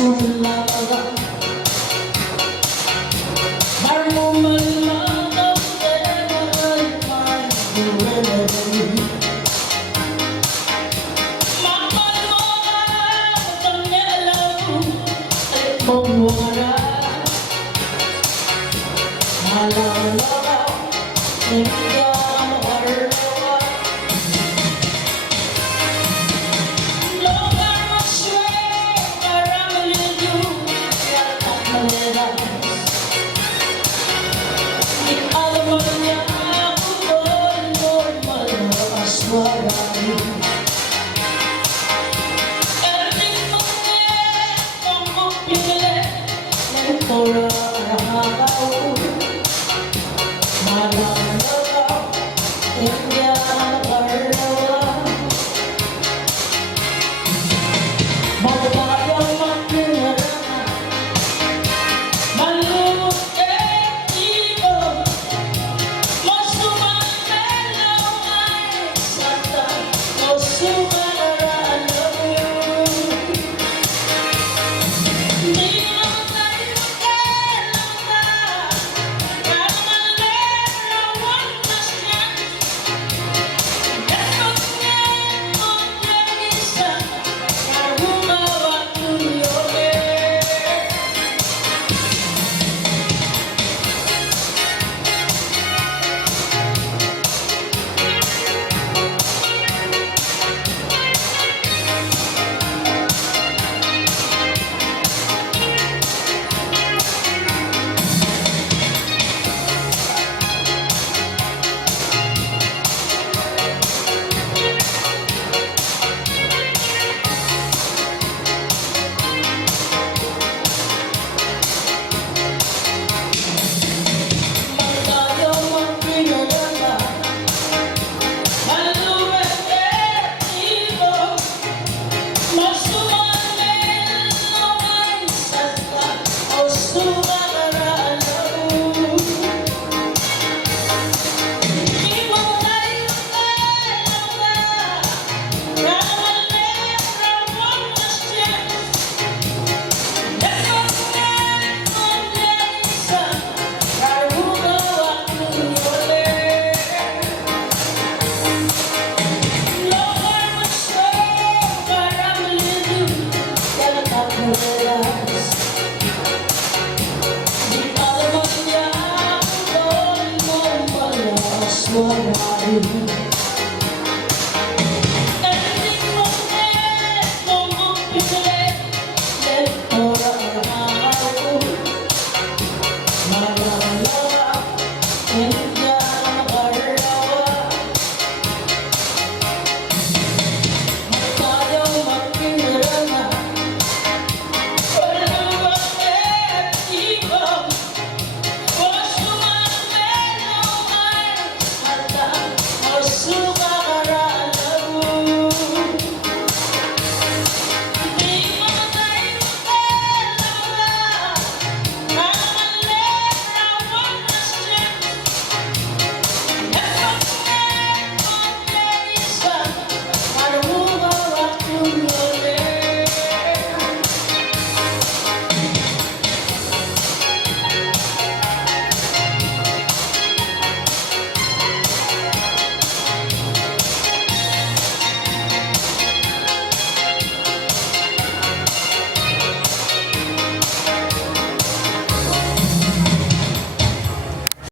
술나가 말로만 나가 내가 말고 Mawala Malalawa Nagkang arawa Logar masway Karamalidu Yatak maleras Di alaman niya ako doon Normal na aswarami Tora rahagaw Malalaw India Arlawa Magbayang magpinara Malumot ibo Masuman melaw ay sata Masuman aralaw Di alaman niya ako doon mo malas. Wala rin